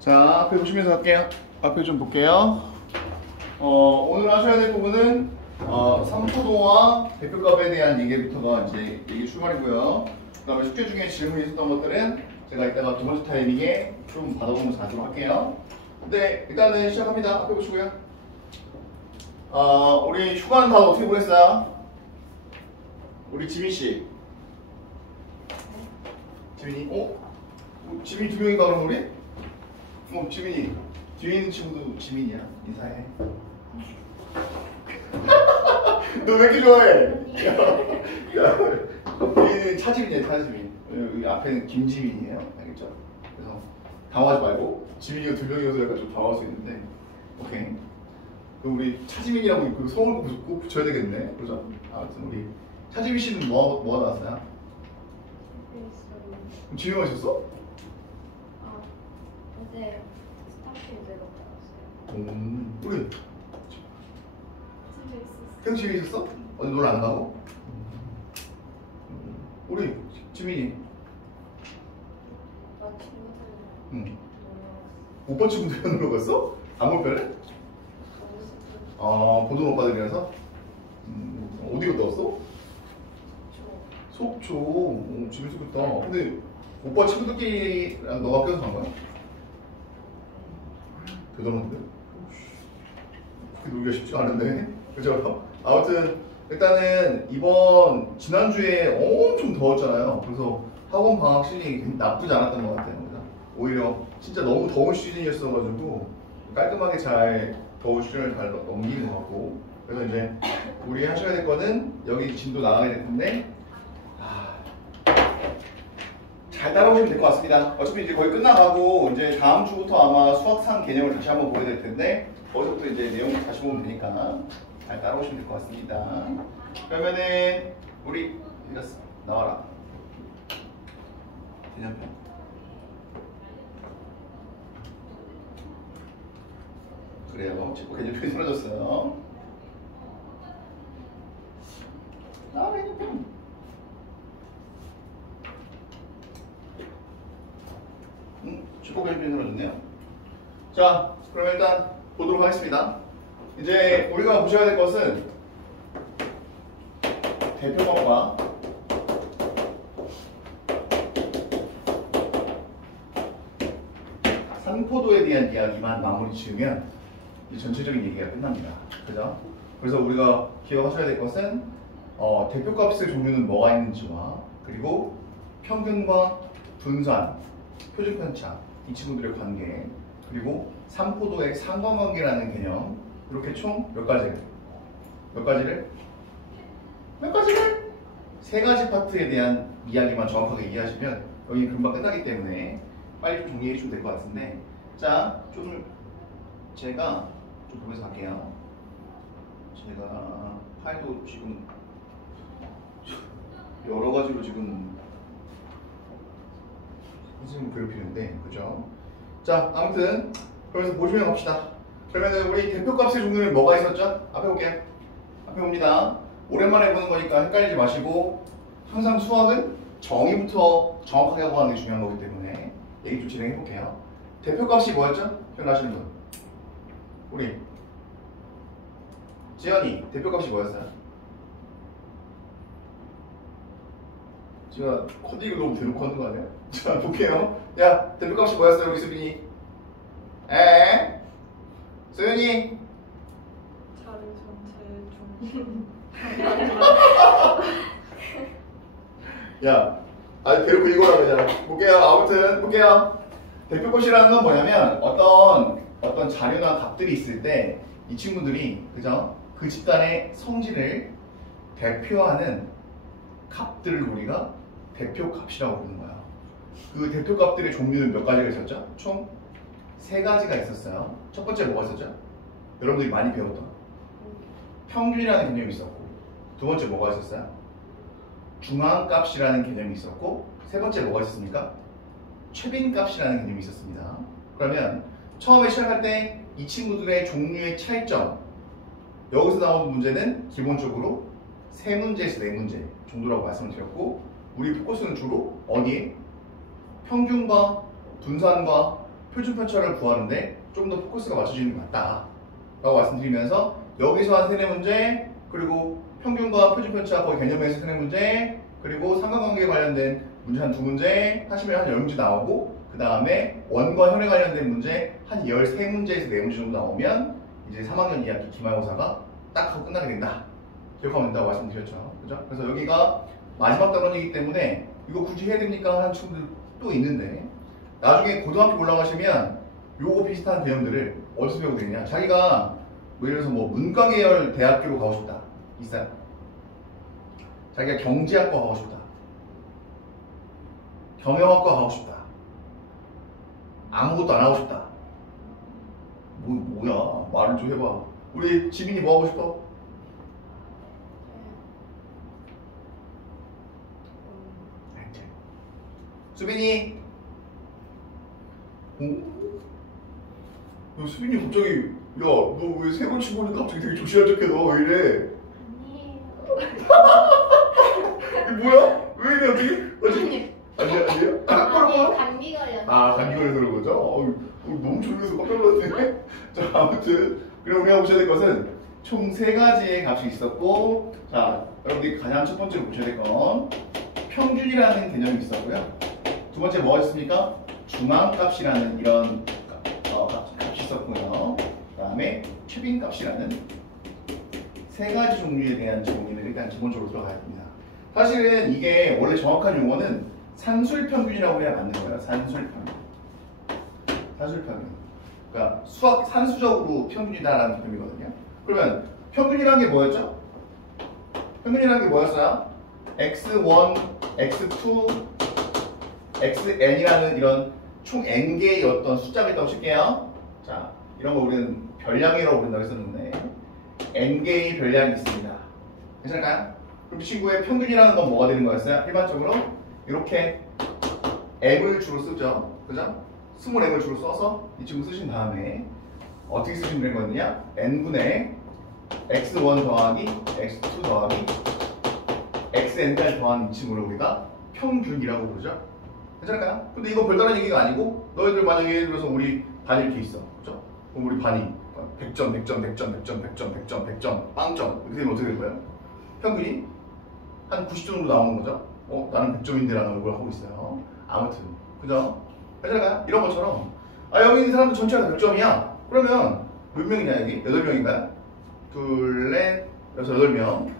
자, 앞에 보시면서 할게요. 앞에 좀 볼게요. 오늘 하셔야 될 부분은 삼포도와 대표값에 대한 얘기부터가 이제 얘기 출발이고요. 그 다음에 숙제 중에 질문이 있었던 것들은 제가 이따가 두 번째 타이밍에 좀 받아보면서 가도록 할게요. 근데 일단은 시작합니다. 앞에 보시고요. 우리 휴가는 다 어떻게 보냈어요? 우리 지민씨. 지민이? 지민이 두 명인가 그럼 우리? 지민이. 뒤에 있는 친구도 지민이야. 인사해. 너 왜 이렇게 좋아해? 뒤에 있는 차지민이야, 차지민. 여기 앞에는 김지민이에요. 알겠죠? 그래서 당황하지 말고. 지민이가 두 명이어서 약간 좀 당황할 수 있는데. 오케이. 그럼 우리 차지민이라고 그 성을 꼭 붙여야 되겠네. 그죠? 아무튼 우리 차지민 씨는 뭐가 나왔어요? 그럼 지민이가 있었어? 어제 스타필드로 받았어요. 우리 집에 있었어요. 계속 집에 있었어? 어디 놀러 안 가고? 우리 지민이. 나 친구들이랑 응. 놀러 오빠 친구들이랑 놀러 갔어? 안 올 별래? 갔어요. 보던 오빠들이라서? 어디 갔다 왔어? 속초. 재밌었겠다. 근데 오빠 친구들끼리랑 너가 껴서 간 거야? 대단한데? 그렇게 놀기가 쉽지 않은데? 그죠? 아무튼 일단은 지난주에 엄청 더웠잖아요. 그래서 학원 방학실이 나쁘지 않았던 것 같아요. 오히려 진짜 너무 더운 시즌이었어가지고 깔끔하게 잘 더운 시즌을 잘 넘기는 것 같고, 그래서 이제 우리 하셔야 될 거는 여기 진도 나가게 될 텐데 잘 따라오시면 될 것 같습니다. 어차피 이제 거의 끝나가고 이제 다음 주부터 아마 수학상 개념을 다시 한번 보게 될 텐데 거기서부터 이제 내용을 다시 보면 되니까 잘 따라오시면 될 것 같습니다. 그러면은 우리 이랬어 나와라. 개념편. 그래요. 지금 개념편이 사라졌어요. 나와라 개념편. 축구 개념편이 사라졌네요. 자, 그럼 일단 보도록 하겠습니다. 이제 우리가 보셔야 될 것은 대표값과 산포도에 대한 이야기만 마무리 지으면 이제 전체적인 얘기가 끝납니다. 그죠? 그래서 우리가 기억하셔야 될 것은 대표값의 종류는 뭐가 있는지와 그리고 평균과 분산, 표준편차, 이 친구들의 관계, 그리고 산포도의 상관관계라는 개념, 이렇게 총 몇 가지를? 세 가지 파트에 대한 이야기만 정확하게 이해하시면 여기 금방 끝나기 때문에 빨리 좀 정리해 주시면 될 것 같은데, 자, 제가 좀 보면서 갈게요. 제가 파일도 지금 여러 가지로 지금 선생님 괴롭히는데, 그죠? 자, 아무튼 그래서 보시면 갑시다. 그러면 우리 대표값의 종류는 뭐가 있었죠? 앞에 볼게요. 앞에 봅니다. 오랜만에 보는 거니까 헷갈리지 마시고, 항상 수학은 정의부터 정확하게 하고 가는 게 중요한 거기 때문에 얘기 좀 진행해 볼게요. 대표값이 뭐였죠? 기억나시는 분? 우리 지연이 대표값이 뭐였어요? 제가 코딩을 너무 대놓고 하는 거 아니야? 자, 볼게요. 야, 대표값이 뭐였어요, 우리 수빈이? 소연이? 자료 전체 중 야, 대놓고 이거라 그냥. 볼게요. 아무튼 볼게요. 대표값이라는 건 뭐냐면 어떤 자료나 값들이 있을 때 이 친구들이, 그죠? 그 집단의 성질을 대표하는 값들을 우리가 대표값이라고 부르는 거야. 그 대표값들의 종류는 몇 가지가 있었죠? 총 세 가지가 있었어요. 첫 번째 뭐가 있었죠? 여러분들이 많이 배웠던 평균이라는 개념이 있었고, 두 번째 뭐가 있었어요? 중앙값이라는 개념이 있었고, 세 번째 뭐가 있었습니까? 최빈값이라는 개념이 있었습니다. 그러면 처음에 시작할 때 이 친구들의 종류의 차이점, 여기서 나오는 문제는 기본적으로 세 문제에서 네 문제 정도라고 말씀을 드렸고, 우리 포커스는 주로 어디에? 평균과 분산과 표준 편차를 구하는데 좀 더 포커스가 맞춰지는 게 맞다 라고 말씀드리면서 여기서 한 세네 문제, 그리고 평균과 표준 편차 거의 개념에서 세네 문제, 그리고 삼각관계에 관련된 문제 한 두 문제 하시면 한 10문제 나오고, 그 다음에 원과 현에 관련된 문제 한 13문제에서 4문제 정도 나오면 이제 3학년 2학기 기말고사가 딱 하고 끝나게 된다. 기억하면 된다고 말씀드렸죠. 그죠? 그래서 여기가 마지막 단원이기 때문에 이거 굳이 해야 됩니까? 하는 친구들 또 있는데, 나중에 고등학교 올라가시면 요거 비슷한 개념들을 어디서 배우게 되냐? 자기가 뭐 예를 들어서 뭐 문과 계열 대학교로 가고 싶다. 있어요. 자기가 경제학과 가고 싶다. 경영학과 가고 싶다. 아무것도 안 하고 싶다. 뭐야? 말을 좀 해봐. 우리 지민이 뭐 하고 싶어? 수빈이? 너 수빈이 갑자기 야, 너 왜 세 번 치고 오니까 갑자기 되게 조심한 척해. 너 왜 이래? 아니에요. 뭐야? 왜 이래 어떻게? 아니야? 아니, 감기 걸렸어. 아, 감기 걸려서 그런 거죠? 너무 졸려서 깜짝 놀랐네. 자, 아무튼 그럼 우리가 보셔야 될 것은 총 3가지의 값이 있었고, 자, 여러분들이 가장 첫 번째로 보셔야 될 건 평균이라는 개념이 있었고요. 두 번째 뭐가 있습니까? 중앙값이라는 이런 값이 있었고요. 그 다음에 최빈값이라는 3가지 종류에 대한 정의는 일단 기본적으로 들어가야 됩니다. 사실은 이게 원래 정확한 용어는 산술평균이라고 해야 맞는 거예요. 산술평균. 산술평균. 그러니까 산수적으로 평균이다라는 개념이거든요. 그러면 평균이라는 게 뭐였죠? 평균이라는 게 뭐였어요? x1, x2, xn이라는 이런 총 n개의 어떤 숫자가 있다고 칠게요. 자, 이런 거 우리는 별량이라고 부른다고 했었는데 n개의 별량이 있습니다. 괜찮을까요? 그럼 친구의 평균이라는 건 뭐가 되는 거였어요? 일반적으로 이렇게 m을 주로 쓰죠. 그죠? 스몰 m을 주로 써서 이 친구 쓰신 다음에 어떻게 쓰시면 되는 거냐? n분의 x1 더하기 x2 더하기 xn까지 더한 이 친구를 우리가 평균이라고 부르죠. 괜찮을까요? 근데 이거 별다른 얘기가 아니고, 너희들 만약에 예를 들어서 우리 반이 이렇게 있어. 그죠? 그럼 우리 반이 100점, 100점, 100점, 100점, 100점, 100점, 100점, 빵점 이렇게 되면 어떻게 될 거예요? 평균이 한 90점 정도 나오는 거죠? 나는 100점인데 라는 걸 하고 있어요. 아무튼 그죠? 괜찮을까요? 이런 것처럼 여기 있는 사람들 전체가 100점이야. 그러면 몇 명이냐 여기? 8명인가요? 둘, 넷, 여섯, 8명.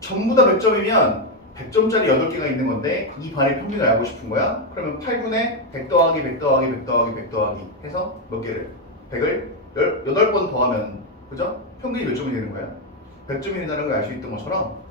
전부 다 100점이면 100점짜리 8개가 있는 건데 이 반의 평균을 알고 싶은 거야. 그러면 8분의 100 더하기 100 더하기 100 더하기 100 더하기 해서 몇 개를? 100을 8번 더하면 그죠? 평균이 몇 점이 되는 거야? 100점이 된다는 걸 알 수 있던 것처럼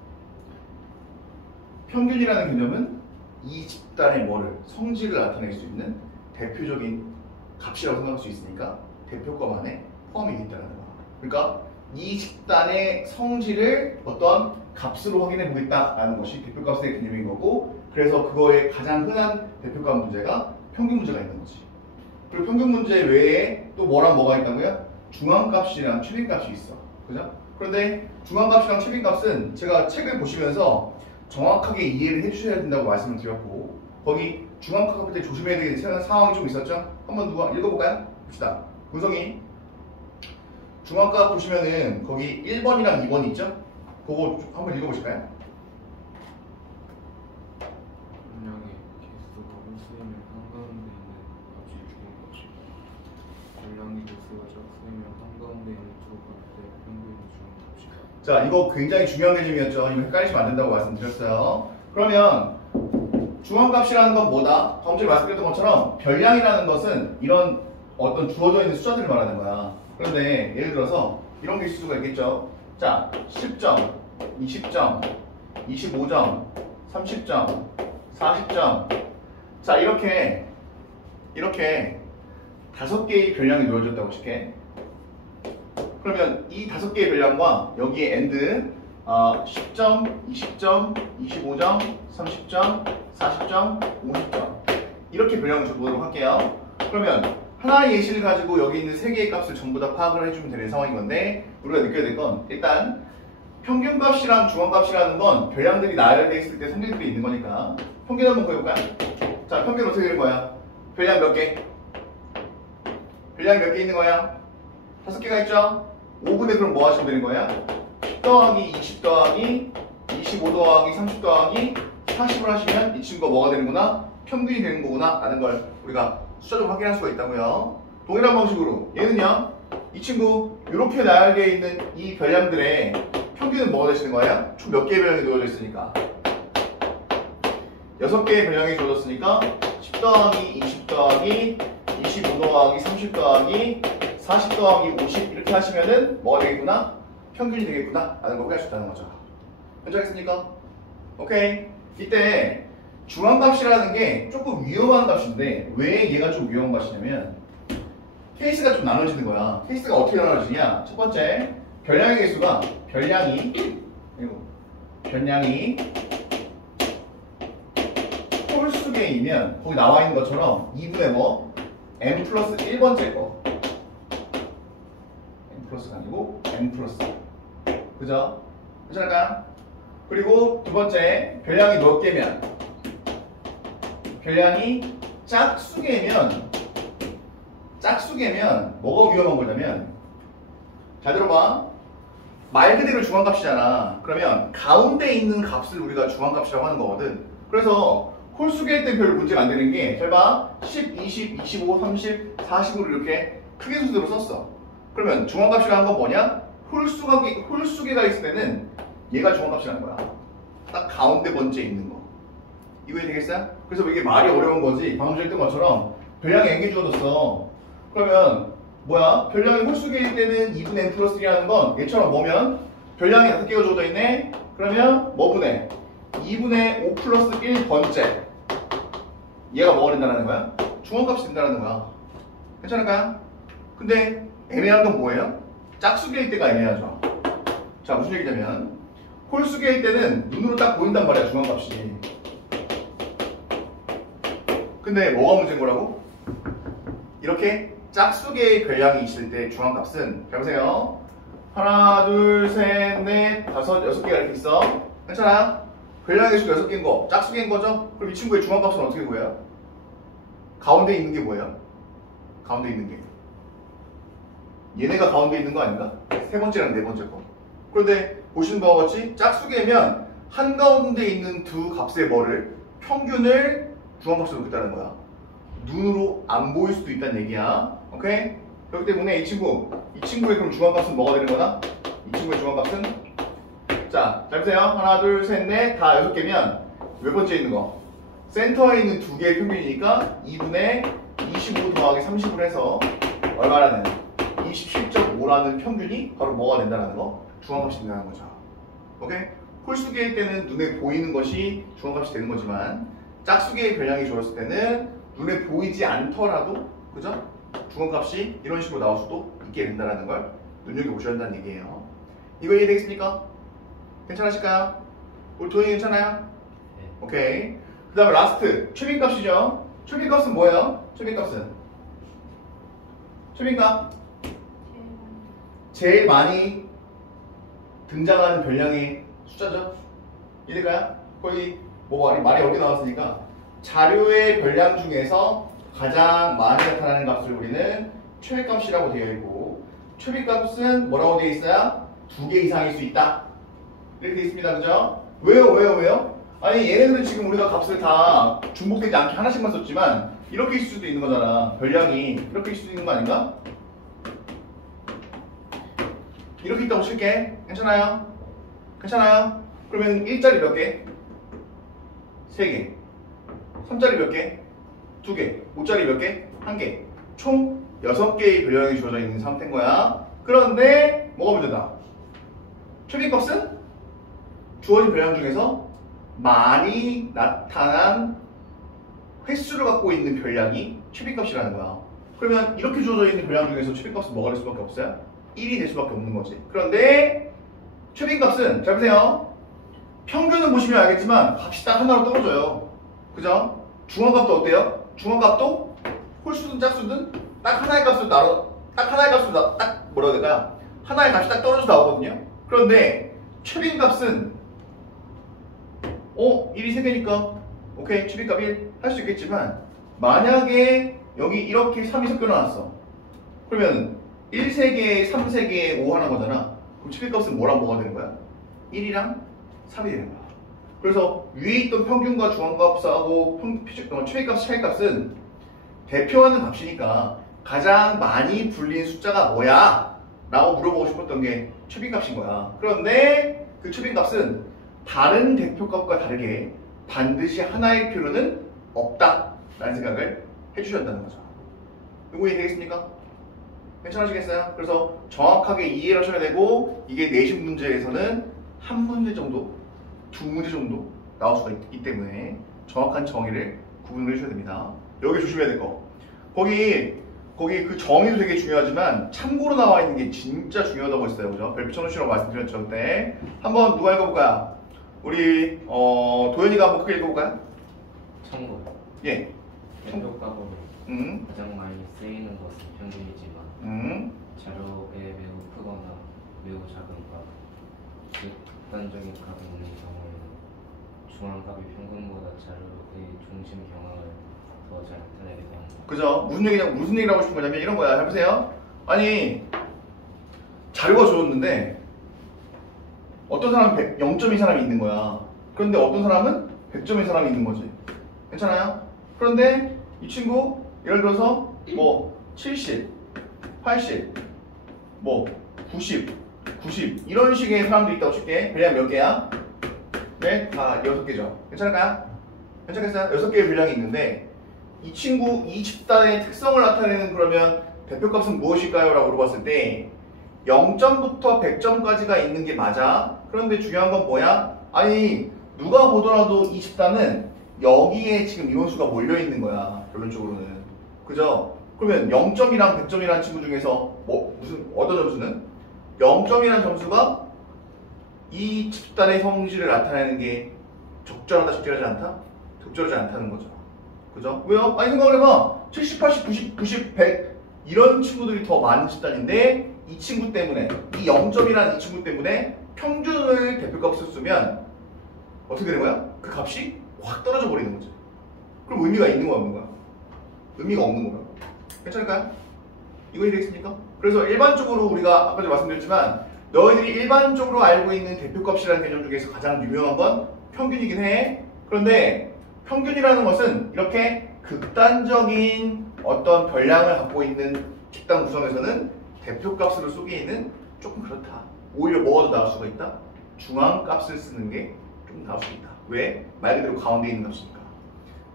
평균이라는 개념은 이 집단의 뭐를? 성질을 나타낼 수 있는 대표적인 값이라고 생각할 수 있으니까 대표값 안에 포함이 되어 있다는 거야. 그러니까 이 집단의 성질을 어떤 값으로 확인해 보겠다라는 것이 대표값의 개념인 거고, 그래서 그거의 가장 흔한 대표값 문제가 평균 문제가 있는 거지. 그리고 평균 문제 외에 또 뭐랑 뭐가 있다고요? 중앙값이랑 최빈값이 있어. 그죠? 그런데 중앙값이랑 최빈값은 제가 책을 보시면서 정확하게 이해를 해주셔야 된다고 말씀을 드렸고, 거기 중앙값 때 조심해야 되는 상황이 좀 있었죠? 한번 누가 읽어볼까요? 봅시다. 구성이 중앙값 보시면은 거기 1번이랑 2번이 있죠? 그거 한번 읽어보실까요? 분량의 개수가 홀수이면 한가운데 있는 값이 중앙값이고, 분량의 개수가 적수이면 한가운데 있는 두 값의 평균이 중앙값이다. 자, 이거 굉장히 중요한 개념이었죠. 이거 헷갈리시면 안 된다고 말씀드렸어요. 그러면 중앙값이라는 건 뭐다? 방금 전에 말씀드렸던 것처럼 별량이라는 것은 이런 어떤 주어져 있는 숫자들을 말하는 거야. 그런데 예를 들어서 이런 게 있을 수가 있겠죠. 자, 10점, 20점, 25점, 30점, 40점. 자, 이렇게 5개의 별량이 놓여졌다고 칠게. 그러면 이 5개의 별량과 여기에 엔드 10점, 20점, 25점, 30점, 40점, 50점 이렇게 별량을 줘보도록 할게요. 그러면 하나의 예시를 가지고 여기 있는 3개의 값을 전부 다 파악을 해주면 되는 상황인 건데, 우리가 느껴야 될 건 일단 평균값이랑 중앙값이라는 건 별량들이 나열되어 있을 때 성질들이 있는 거니까 평균 한번 구해볼까요? 자, 평균 어떻게 되는 거야? 별량 몇 개? 별량이 몇 개 있는 거야? 5개가 있죠? 5분의 그럼 뭐 하시면 되는 거야? 10 더하기 20 더하기 25 더하기 30 더하기 40을 하시면 이 친구가 뭐가 되는구나? 평균이 되는 거구나 라는 걸 우리가 숫자적으로 확인할 수가 있다고요. 동일한 방식으로 얘는요, 이 친구 이렇게 나열되어 있는 이 별량들의 평균은 뭐가 되시는 거예요? 총 몇 개의 별량이 주어져 있으니까 6개의 별량이 주어졌으니까 10 더하기 20 더하기 25 더하기 30 더하기 40 더하기 50 이렇게 하시면은 뭐가 되겠구나? 평균이 되겠구나 라는 걸 확인할 수 있다는 거죠. 괜찮겠습니까? 오케이. 이때 중앙값이라는 게 조금 위험한 값인데 왜 얘가 좀 위험한 값이냐면 케이스가 좀 나눠지는 거야. 케이스가 어떻게 나눠지냐? 첫 번째, 별량의 개수가 별량이 홀수 개이면 거기 나와 있는 것처럼 2분의 뭐 n 플러스 1번째 거 n 플러스가 아니고 n 플러스 그죠? 괜찮을까요? 그리고 두 번째, 별량이 몇 개면 별량이 짝수개면 뭐가 위험한 거냐면 잘 들어봐. 말 그대로 중앙값이잖아. 그러면 가운데 있는 값을 우리가 중앙값이라고 하는 거거든. 그래서 홀수개일 때 별 문제가 안 되는 게 잘 봐. 10, 20, 25, 30, 40으로 이렇게 크게 순서로 썼어. 그러면 중앙값이라는 건 뭐냐? 홀수개가 있을 때는 얘가 중앙값이라는 거야. 딱 가운데 번째에 있는 거. 이거 되겠어요? 그래서 이게 말이 어려운 거지. 방금 전에 했던 것처럼 별량이 n개 주어졌어. 그러면 뭐야? 별량이 홀수개일 때는 2분의 n 플러스 1이라는 건 얘처럼 뭐면 별량이 5개가 주어져 있네? 그러면 뭐 분의? 2분의 5 플러스 1번째. 얘가 뭐가 된다는 거야? 중앙값이 된다는 거야. 괜찮을까요? 근데 애매한 건 뭐예요? 짝수개일 때가 애매하죠. 자, 무슨 얘기냐면 홀수개일 때는 눈으로 딱 보인단 말이야, 중앙값이. 근데 뭐가 문제인 거라고? 이렇게 짝수개의 별량이 있을 때 중앙값은 잘 보세요. 하나, 둘, 셋, 넷, 다섯, 6개가 이렇게 있어. 괜찮아요? 별량의 수가 6개인 거, 짝수개인 거죠? 그럼 이 친구의 중앙값은 어떻게 구해요? 가운데 있는 게 뭐예요? 가운데 있는 게 얘네가 가운데 있는 거 아닌가? 세 번째랑 네 번째 거. 그런데 보시는 바와 같이 짝수개면 한가운데 있는 두 값의 뭐를 평균을 중앙값으로 놓겠다는 거야. 눈으로 안 보일 수도 있다는 얘기야. 오케이? 그렇기 때문에 이 친구의 그럼 중앙값은 뭐가 되는 거다? 이 친구의 중앙값은 자, 잘 보세요. 하나, 둘, 셋, 넷 다 6개면 몇 번째 있는 거? 센터에 있는 두 개의 평균이니까 2분의 25 더하기 30을 해서 얼마라는 27.5라는 평균이 바로 뭐가 된다는 거? 중앙값이 된다는 거죠. 오케이? 홀수개일 때는 눈에 보이는 것이 중앙값이 되는 거지만 짝수개의 별량이 주어졌을 때는 눈에 보이지 않더라도 그죠? 중앙값이 이런 식으로 나올 수도 있게 된다는 걸 눈여겨보셔야 한다는 얘기예요. 이거 이해되겠습니까? 괜찮으실까요? 우리 도현이 괜찮아요? 네. 오케이. 그 다음에 라스트 최빈값이죠. 최빈값은 뭐예요? 최빈값은 최빈값 제일 많이 등장하는 별량의 숫자죠. 이해될까요? 거의 뭐 말이 어렵게 나왔으니까 자료의 별량 중에서 가장 많이 나타나는 값을 우리는 최빈값이라고 되어 있고 최빈값은 뭐라고 되어 있어요? 2개 이상일 수 있다. 이렇게 되어 있습니다. 그죠? 왜요? 아니 얘네들은 지금 우리가 값을 다 중복되지 않게 하나씩만 썼지만 이렇게 있을 수도 있는 거잖아. 별량이 이렇게 있을 수도 있는 거 아닌가? 이렇게 있다고 칠게. 괜찮아요? 괜찮아요? 그러면 1짜리 몇 개? 3개. 3짜리 몇 개? 2개. 5짜리 몇 개? 1개. 총 6개의 별량이 주어져 있는 상태인 거야. 그런데 뭐가 문제다? 최빈값은 주어진 별량 중에서 많이 나타난 횟수를 갖고 있는 별량이 최빈값이라는 거야. 그러면 이렇게 주어져 있는 별량 중에서 최빈값은 뭐가 될 수밖에 없어요? 1이 될 수밖에 없는 거지. 그런데 최빈값은 잘 보세요. 평균을 보시면 알겠지만 값이 딱 하나로 떨어져요. 그죠? 중앙값도 어때요? 중앙값도 홀수든 짝수든 딱 하나의 값으로 딱 뭐라 해야 될까요? 하나의 값이 딱 떨어져 나오거든요. 그런데 최빈값은 1이 3개니까 오케이 최빈값 1 할 수 있겠지만 만약에 여기 이렇게 3이 섞여 나왔어. 그러면 1세개, 3세개, 5 하는 거잖아. 그럼 최빈값은 뭐랑 뭐가 되는 거야? 1이랑 3이 되는 거야. 그래서 위에 있던 평균과 중앙값하고 최빈값, 차이값은 대표하는 값이니까 가장 많이 불린 숫자가 뭐야? 라고 물어보고 싶었던 게 최빈값인 거야. 그런데 그 최빈값은 다른 대표값과 다르게 반드시 하나의 표로는 없다 라는 생각을 해주셨다는 거죠. 이거 이해되겠습니까? 괜찮으시겠어요? 그래서 정확하게 이해를 하셔야 되고 이게 내신 문제에서는 한 문제 정도, 두 문제 정도 나올 수가 있기 때문에 정확한 정의를 구분을 해주셔야 됩니다. 여기 조심해야 될 거. 거기 그 정의도 되게 중요하지만 참고로 나와 있는 게 진짜 중요하다고 했어요. 그죠? 별표 쳐놓으시라고 말씀드렸죠. 그때 한번 누가 읽어볼까요? 우리 도현이가 한번 크게 읽어볼까요? 참고요. 예. 대표값으로 가장 많이 쓰이는 것은 평균이지만 자료에 매우 크거나 매우 작은 값, 즉 극단적인 값이 있는 경우에는 중앙값이 평균보다 자료의 중심 경향을 더 잘 나타내게 됩니다. 그죠? 무슨 얘기를 하고 싶은 거냐면 이런 거야. 해보세요. 아니 자료가 좋았는데 어떤 사람은 0점인 사람이 있는 거야. 그런데 어떤 사람은 100점인 사람이 있는 거지. 괜찮아요? 그런데 이 친구 예를 들어서 뭐 70, 80, 뭐 90, 90 이런 식의 사람들이 있다고 칠게. 분량 몇 개야? 네? 다 6개죠. 괜찮을까요? 괜찮겠어요? 6개의 분량이 있는데 이 친구, 이 집단의 특성을 나타내는 그러면 대표값은 무엇일까요? 라고 물어봤을 때 0점부터 100점까지가 있는 게 맞아. 그런데 중요한 건 뭐야? 아니 누가 보더라도 이 집단은 여기에 지금 인원수가 몰려있는 거야. 결론적으로는. 그죠? 그러면 0점이랑 100점이라는 친구 중에서 어떤 점수는? 0점이라는 점수가 이 집단의 성질을 나타내는 게 적절하다, 적절하지 않다? 적절하지 않다는 거죠. 그죠? 왜요? 아니 생각을 해봐. 70, 80, 90, 90, 100 이런 친구들이 더 많은 집단인데 이 친구 때문에 이 0점이라는 이 친구 때문에 평균을 대표값으로 쓰면 어떻게 되는 거야? 그 값이 확 떨어져 버리는 거지. 그럼 의미가 있는 거야, 없는 거야? 의미가 없는 거야. 괜찮을까요? 이거 이해되겠습니까? 그래서 일반적으로 우리가 아까도 말씀드렸지만 너희들이 일반적으로 알고 있는 대표값이라는 개념 중에서 가장 유명한 건 평균이긴 해. 그런데 평균이라는 것은 이렇게 극단적인 어떤 별량을 갖고 있는 집단 구성에서는 대표값으로 쓰기에는 조금 그렇다. 오히려 뭐가 더 나올 수가 있다? 중앙값을 쓰는 게 좀 나올 수 있다. 왜? 말 그대로 가운데 있는 값이니까.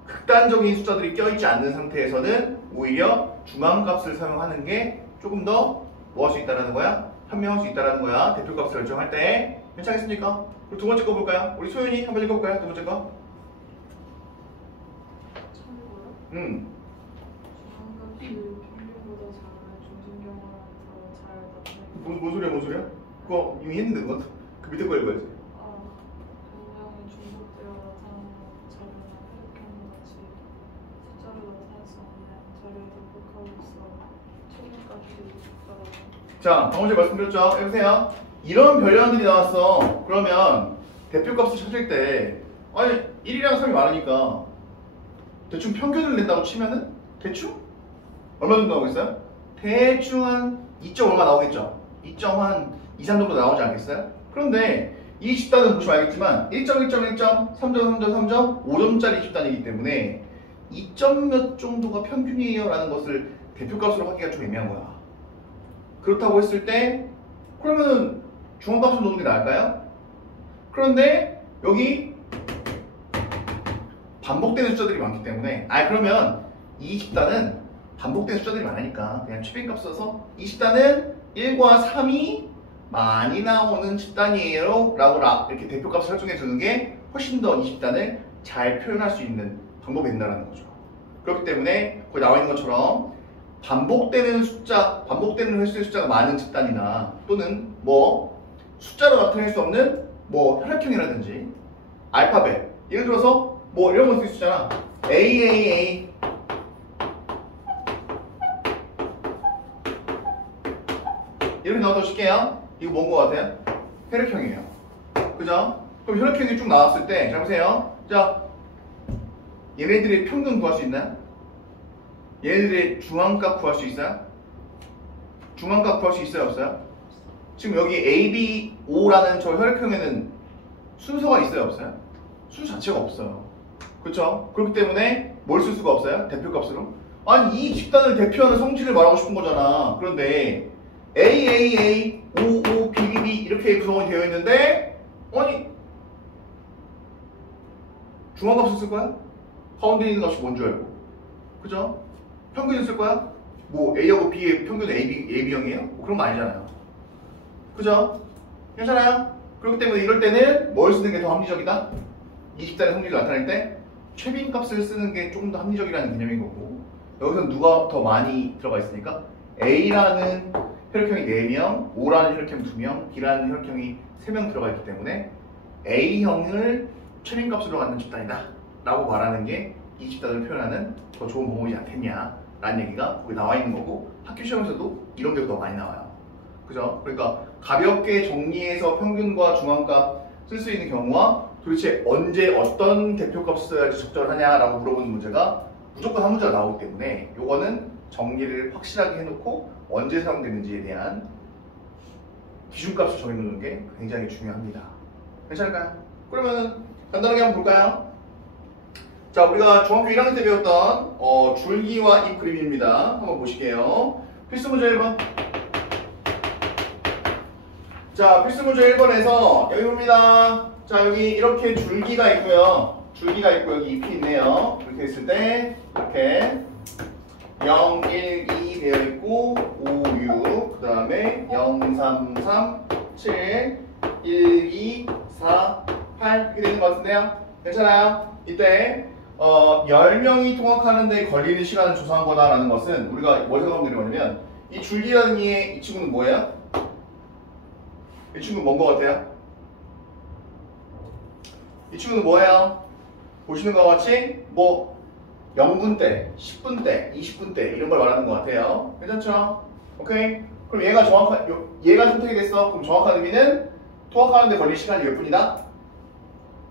극단적인 숫자들이 껴있지 않는 상태에서는 오히려 중앙값을 사용하는 게 조금 더 뭐 할 수 있다는 거야? 현명할 수 있다는 거야. 대표값을 결정할 때. 괜찮겠습니까? 그리고 두 번째 거 볼까요? 우리 소윤이 한번 읽어볼까요? 두 번째 거. 참고요? 중앙값이 평균보다 작은 중심경화를 더잘 나타내고 뭔 소리야? 그거 이미 했는데 그거 그 밑에 거 읽어야지. 분량이 중복되어 나타나는 자료나 혈액형과 같이 숫자로 나타낼 수 없는 자료의 대표값으로서 최근값이 적더라고요. 자, 방금 전에 말씀드렸죠? 해보세요. 이런 별량들이 나왔어. 그러면 대표값을 찾을 때 아니 1이랑 3이 많으니까 대충 평균을 낸다고 치면은 대충 얼마 정도 나오겠어요? 대충 한 2점 얼마 나오겠죠? 2점 한 2, 3 정도 나오지 않겠어요? 그런데 이 집단은 보시면 알겠지만 1점, 1점, 1점, 3점, 3점, 3점, 5점짜리 집단이기 때문에 2점 몇 정도가 평균이에요 라는 것을 대표값으로 하기가 좀 애매한 거야. 그렇다고 했을 때 그러면 중앙값을 놓는 게 나을까요? 그런데 여기 반복되는 숫자들이 많기 때문에 그러면 이 집단은 반복되는 숫자들이 많으니까 그냥 최빈값 써서 이 집단은 1과 3이 많이 나오는 집단이에요 라고 이렇게 대표값을 설정해 주는 게 훨씬 더 이 집단을 잘 표현할 수 있는 방법이 된다는 거죠. 그렇기 때문에 거기 나와 있는 것처럼 반복되는 횟수의 숫자가 많은 집단이나 또는 뭐 숫자로 나타낼 수 없는 뭐 혈액형이라든지 알파벳 예를 들어서 뭐 이런 거 쓸 수 있잖아. AAA 이렇게 나왔다고 칠게요. 이거 뭔 거 같아요? 혈액형이에요. 그죠? 그럼 혈액형이 쭉 나왔을 때 잘 보세요. 자, 얘네들의 평균 구할 수 있나요? 얘네들의 중앙값 구할 수 있어요? 중앙값 구할 수 있어요 없어요? 지금 여기 A, B, O라는 저 혈액형에는 순서가 있어요 없어요? 순서 자체가 없어요. 그렇죠? 그렇기 때문에 뭘 쓸 수가 없어요? 대표값으로? 아니 이 집단을 대표하는 성질을 말하고 싶은 거잖아. 그런데 A, A, A, O, O, B, B, B 이렇게 구성이 되어 있는데 아니 중앙값을 쓸 거야? 가운데 있는 값이 뭔 줄 알고. 그죠? 평균을 쓸 거야? 뭐 A하고 B의 평균은 AB형이에요? 뭐 그런 거 아니잖아요. 그죠? 괜찮아요? 그렇기 때문에 이럴 때는 뭘 쓰는 게 더 합리적이다? 이 집단의 성질을 나타낼 때 최빈값을 쓰는 게 조금 더 합리적이라는 개념인 거고, 여기서 누가 더 많이 들어가 있으니까 A라는 혈액형이 4명, O라는 혈액형 2명, B라는 혈액형이 3명 들어가 있기 때문에 A형을 최빈값으로 갖는 집단이다 라고 말하는 게 이 집단을 표현하는 더 좋은 방법이지 않겠냐 라는 얘기가 거기 나와 있는 거고, 학교 시험에서도 이런 게 더 많이 나와요. 그죠? 그러니까 가볍게 정리해서 평균과 중앙값 쓸 수 있는 경우와 도대체 언제 어떤 대표값을 써야지 적절하냐라고 물어보는 문제가 무조건 한 문제가 나오기 때문에 요거는 정리를 확실하게 해놓고 언제 사용되는지에 대한 기준값을 정해놓는 게 굉장히 중요합니다. 괜찮을까요? 그러면 간단하게 한번 볼까요? 자, 우리가 중학교 1학년 때 배웠던 줄기와 잎 그림입니다. 한번 보실게요. 필수 문제 1번. 자, 필수 문제 1번에서 여기 봅니다. 자, 여기 이렇게 줄기가 있고요. 줄기가 있고 여기 잎이 있네요. 이렇게 있을 때 이렇게 0, 1, 2 되어 있고 5, 6, 그 다음에 0, 3, 3, 7, 1, 2, 4, 8 이렇게 되는 것 같은데요. 괜찮아요? 이때 10명이 통학하는데 걸리는 시간을 조사한 거다라는 것은 우리가 뭘 생각하면 되는 거냐면 이 줄기라는 이 친구는 뭐예요? 이 친구는 뭔 거 같아요? 이 친구는 뭐예요? 보시는 것 같이 뭐 0분대, 10분대, 20분대 이런 걸 말하는 것 같아요. 괜찮죠? 오케이? 그럼 얘가 얘가 선택이 됐어. 그럼 정확한 의미는 통학하는데 걸릴 시간이 몇 분이다?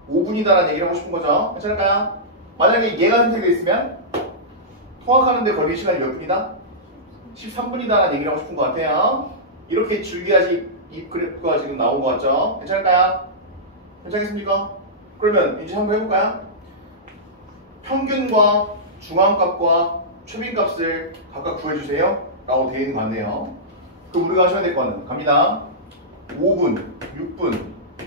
5분이다라는 얘기를 하고 싶은 거죠. 괜찮을까요? 만약에 얘가 선택이 됐으면 통학하는데 걸릴 시간이 몇 분이다? 13분이다라는 얘기를 하고 싶은 것 같아요. 이렇게 줄기야지 잎 그래프가 지금 나온 것 같죠? 괜찮을까요? 괜찮겠습니까? 그러면 이제 한번 해볼까요? 평균과 중앙값과 최빈값을 각각 구해주세요 라고 되어 있는 것 같네요. 그럼 우리가 하셔야 될 거는 갑니다. 5분, 6분,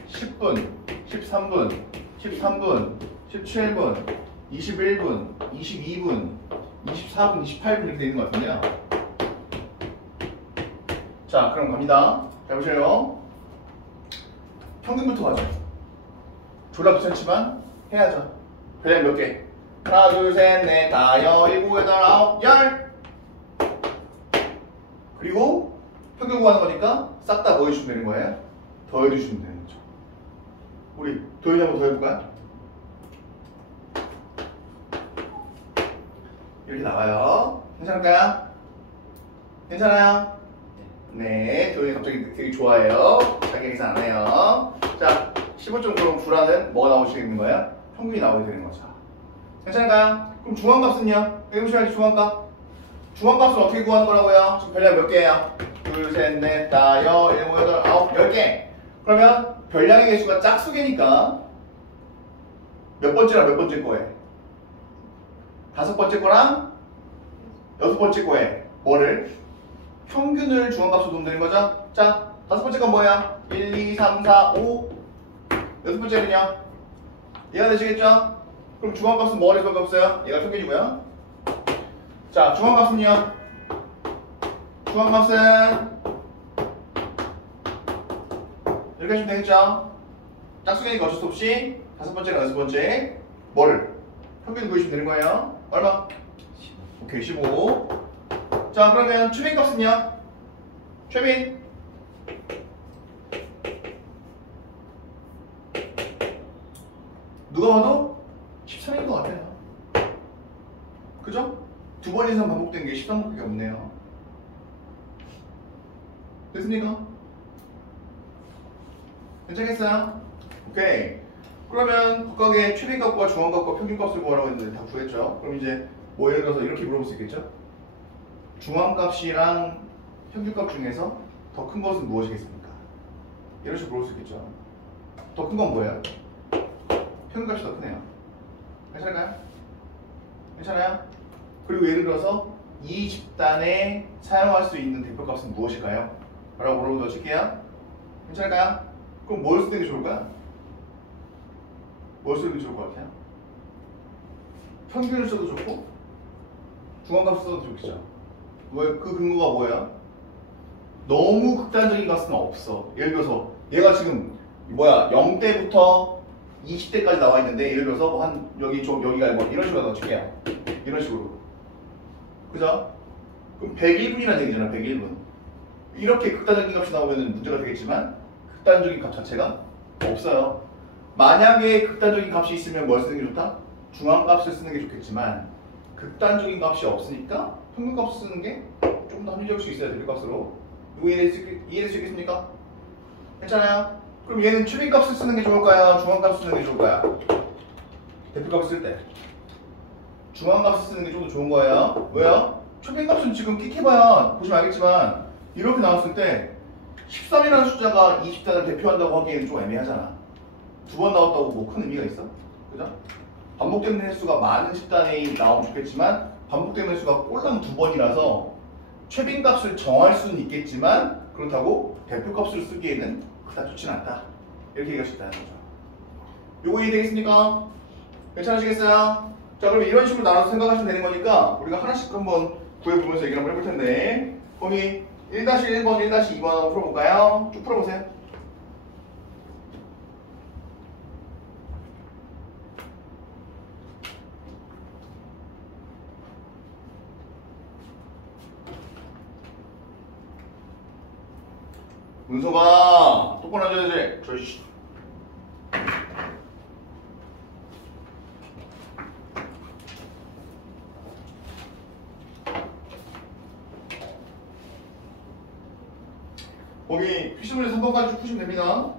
10분, 13분, 13분, 17분, 21분, 22분, 24분, 28분 이렇게 되어 있는 것 같은데요. 자, 그럼 갑니다. 자, 보세요. 평균부터 가죠. 졸라 귀찮지만 해야죠. 별량 몇 개? 하나, 둘, 셋, 넷, 다, 일곱, 여덟, 아홉, 열. 그리고 평균 구하는 거니까 싹 다 더해주시면 되는 거예요. 더해주시면 되는 거죠. 우리 더해지 한번 더 해볼까요? 이렇게 나와요. 괜찮을까요? 괜찮아요? 네, 도현이 갑자기 되게 좋아해요. 자기 계산 안 해요. 자, 15.9는 뭐가 나오시게 되는 거예요? 평균이 나오게 되는 거죠. 괜찮을까요? 그럼 중앙값은요? 여기 보셔야지 중앙값. 중앙값은 어떻게 구하는 거라고요? 지금 별량 몇 개예요? 둘, 셋, 넷, 다, 일곱, 여덟, 아홉, 10개. 그러면 별량의 개수가 짝수개니까 몇 번째랑 몇 번째 거에? 5번째 거랑 6번째 거에 뭐를? 평균을 중앙값으로 놓으면 되는 거죠? 자, 5번째 건 뭐야? 1, 2, 3, 4, 5. 6번째는요? 이해가 되시겠죠? 그럼 중앙값은 뭐가 될 수밖에 없어요? 얘가 평균이고요. 자, 중앙값은요? 중앙값은 이렇게 하시면 되겠죠? 짝수개니까 어쩔 수 없이 5번째랑 6번째 뭐를? 평균 구해주시면 되는 거예요. 얼마? 15. 오케이, 15. 자, 그러면 최빈값은요? 최빈 누가 봐도 13인 것 같아요. 그죠? 2번 이상 반복된 게 13번밖에 없네요. 됐습니까? 괜찮겠어요? 오케이. 그러면 각각의 최빈값과 중앙값과 평균값을 구하라고 했는데 다 구했죠? 그럼 이제 뭐 예를 들어서 이렇게 물어볼 수 있겠죠? 중앙값이랑 평균값 중에서 더 큰 것은 무엇이겠습니까? 이런 식으로 볼 수 있겠죠. 더 큰 건 뭐예요? 평균값이 더 크네요. 괜찮을까요? 괜찮아요? 그리고 예를 들어서 이 집단에 사용할 수 있는 대표값은 무엇일까요? 라고 물어보도록 칠게요. 괜찮을까요? 그럼 뭘 쓰는 게 좋을까요? 뭘 쓰는 게 좋을 것 같아요? 평균을 써도 좋고 중앙값을 써도 좋겠죠. 왜? 그 근거가 뭐예요? 너무 극단적인 값은 없어. 예를 들어서 얘가 지금 0대부터 20대까지 나와 있는데 예를 들어서 뭐 한 여기가 뭐 이런 식으로 넣어줄게요. 이런 식으로. 그죠? 그럼 101분이라는 얘기잖아. 101분. 이렇게 극단적인 값이 나오면 문제가 되겠지만 극단적인 값 자체가 없어요. 만약에 극단적인 값이 있으면 뭘 쓰는 게 좋다? 중앙값을 쓰는 게 좋겠지만 극단적인 값이 없으니까 평균값을 쓰는 게 조금 더 합리적일 수 있어요. 대표값으로. 이거 이해될 수 있겠습니까? 괜찮아요? 그럼 얘는 추빈값을 쓰는 게 좋을까요? 중앙값을 쓰는 게 좋을까요? 대표값을 쓸 때 중앙값을 쓰는 게 좀 더 좋은 거예요. 왜요? 추빈값은 지금 끽해봐야 보시면 알겠지만 이렇게 나왔을 때 13이라는 숫자가 20단을 대표한다고 하기에는 좀 애매하잖아. 두 번 나왔다고 뭐 큰 의미가 있어? 그죠? 반복되는 횟수가 많은 집단이 나오면 좋겠지만 반복되는 횟수가 꼴랑 두 번이라서 최빈값을 정할 수는 있겠지만 그렇다고 대표값을 쓰기에는 그닥 좋지는 않다. 이렇게 얘기할 수 있다는 거죠. 요거 이해되겠습니까? 괜찮으시겠어요? 자, 그럼 이런 식으로 나눠서 생각하시면 되는 거니까 우리가 하나씩 한번 구해보면서 얘기를 한번 해볼 텐데 거기 1-1번, 1-2번 한번 풀어볼까요? 쭉 풀어보세요. 문서가 똑바로 앉아야지. 저씨. 거기 필수문제 3번까지 쭉 푸시면 됩니다.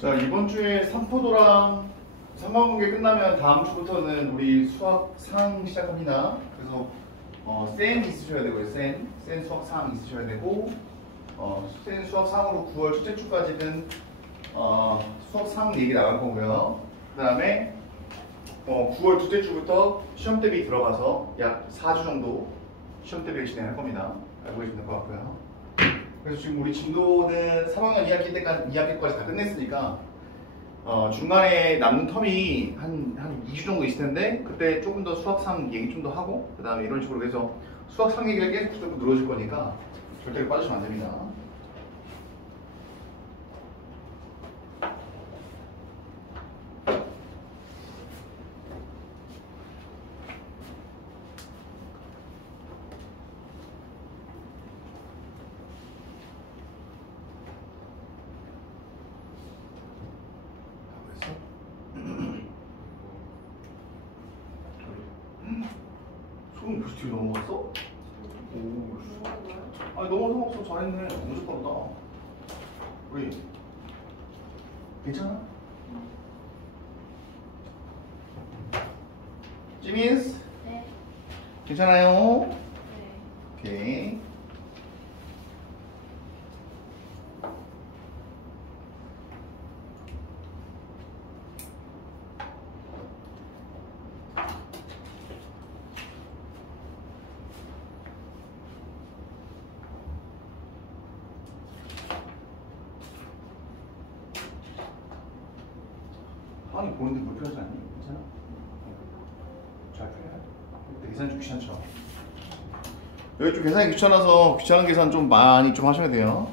자, 이번 주에 삼포도랑 상관관계 끝나면 다음 주부터는 우리 수학 상 시작합니다. 그래서 센 있으셔야 되고요. 센 수학 상 있으셔야 되고 센 수학 상으로 9월 첫째 주까지는 수학 상 얘기 나갈 거고요. 그 다음에 9월 둘째 주부터 시험 대비 들어가서 약 4주 정도 시험 대비를 진행할 겁니다. 알고 계시면 될 것 같고요. 그래서 지금 우리 진도는 3학년 2학기까지 다 끝냈으니까 중간에 남는 텀이 한 2주 정도 있을 텐데 그때 조금 더 수학상 얘기 좀 더 하고 그 다음에 이런 식으로 해서 수학상 얘기를 계속 늘어질 거니까 절대 빠지시면 안 됩니다. 소금 벌써 뒤로 넘어갔어? 오, 아니 넘어서 잘했네. 엄청 빠르다. 우리 괜찮아? 지민스? 네. 괜찮아요? 네. 오케이. 상황이 보는데 불편하지 않니? 괜찮아? 잘 풀려요? 근데 계산이 좀 귀찮죠? 여기 좀 계산이 귀찮아서 귀찮은 계산 좀 많이 좀 하셔야 돼요.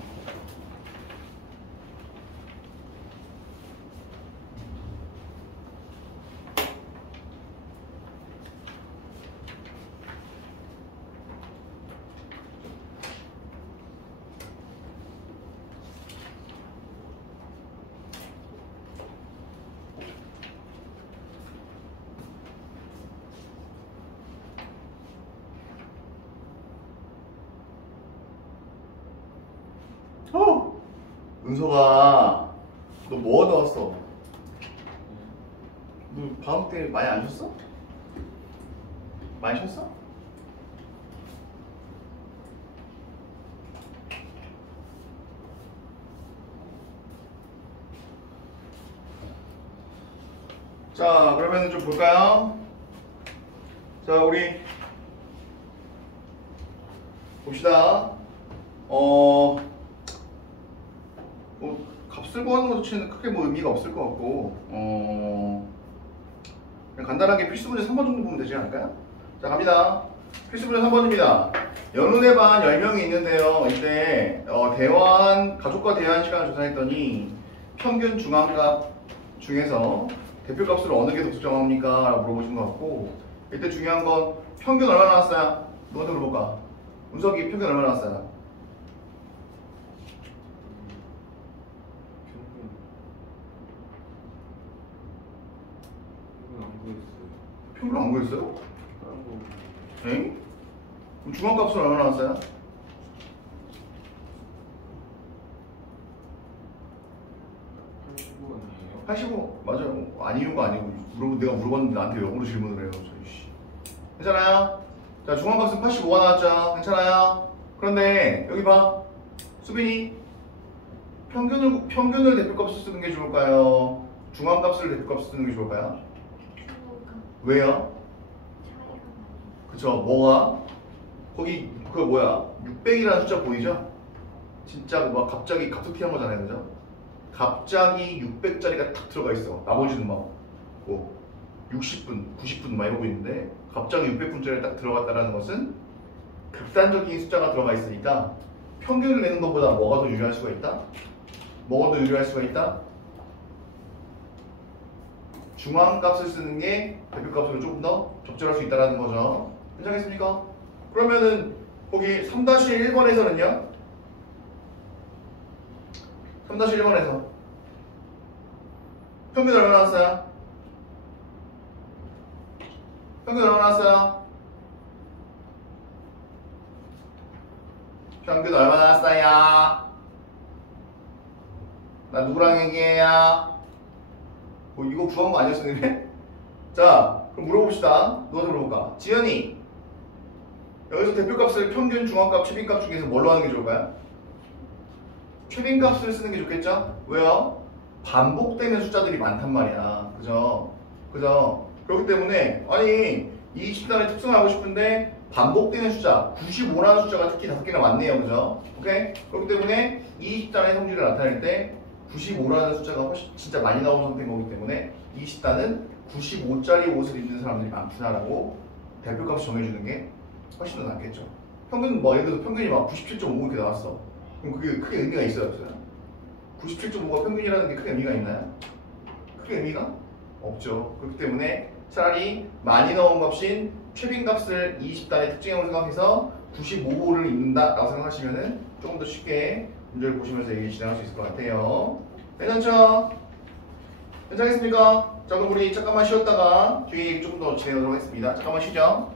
은서가 너 뭐 하다 왔어? 너 방학 때 많이 안 쉬었어? 많이 쉬었어? 자, 그러면 좀 볼까요? 자, 우리 봅시다. 값을 구하는 것 자체는 크게 뭐 의미가 없을 것 같고, 그냥 간단하게 필수 문제 3번 정도 보면 되지 않을까요? 자, 갑니다. 필수 문제 3번입니다. 연운의 반 10명이 있는데요. 이때 가족과 대화한 시간을 조사했더니 평균 중앙값 중에서 대표값을 어느 게 더 적정합니까? 라고 물어보신 것 같고, 이때 중요한 건 평균 얼마 나왔어요? 누구한테 물어볼까? 운석이 평균 얼마 나왔어요? 평균 안 구했어요? 엥? 그럼 중앙값은 얼마 나왔어요? 85 맞아요. 아니요가 아니고 내가 물어봤는데 나한테 역으로 질문을 해요. 괜찮아요? 자, 중앙값은 85가 나왔죠? 괜찮아요? 그런데 여기 봐. 수빈이 평균을 대표값으로 쓰는 게 좋을까요? 중앙값을 대표값으로 쓰는 게 좋을까요? 왜요? 그쵸, 뭐가? 거기 그 뭐야 600이라는 숫자 보이죠? 진짜 막 갑자기 갑툭튀한 거잖아요, 그죠? 갑자기 600짜리가 탁 들어가 있어. 나머지는 막 60분, 90분 막 이러고 있는데 갑자기 600분짜리 딱 들어갔다는 것은 극단적인 숫자가 들어가 있으니까 평균을 내는 것보다 뭐가 더 유리할 수가 있다? 뭐가 더 유리할 수가 있다? 중앙값을 쓰는 게 대표값으로 조금 더 적절할 수 있다는 거죠. 괜찮겠습니까? 그러면은 거기 3-1번에서는요? 3-1번에서 평균 얼마 나왔어요? 평균 얼마 나왔어요? 평균 얼마 나왔어요? 나 누구랑 얘기해야? 이거 구한 거 아니었어, 니네? 자, 그럼 물어봅시다. 누구한테 물어볼까? 지연이. 여기서 대표값을 평균, 중앙값, 최빈값 중에서 뭘로 하는 게 좋을까요? 최빈값을 쓰는 게 좋겠죠? 왜요? 반복되는 숫자들이 많단 말이야. 그죠? 그렇기 때문에, 아니, 이 집단의 특성을 알고 싶은데, 반복되는 숫자, 95라는 숫자가 특히 5개나 많네요. 그죠? 오케이? 그렇기 때문에, 이 집단의 성질을 나타낼 때, 95라는 숫자가 훨씬 진짜 많이 나온 상태인 거기 때문에, 이 집단은 95짜리 옷을 입는 사람들이 많구나라고 대표값을 정해주는 게 훨씬 더 낫겠죠. 평균, 예를 들어서 평균이 막 97.5 이렇게 나왔어. 그럼 그게 크게 의미가 있어요, 없어요? 97.5가 평균이라는 게 크게 의미가 있나요? 크게 의미가 없죠. 그렇기 때문에 차라리 많이 넣은 값인 최빈값을 이 집단의 특징으로 생각해서 95호를 입는다라고 생각하시면은 조금 더 쉽게 문제를 보시면서 얘기 진행할 수 있을 것 같아요. 괜찮죠? 괜찮겠습니까? 자, 그럼 우리 잠깐만 쉬었다가 뒤에 조금 더 진행하도록 하겠습니다. 잠깐만 쉬죠.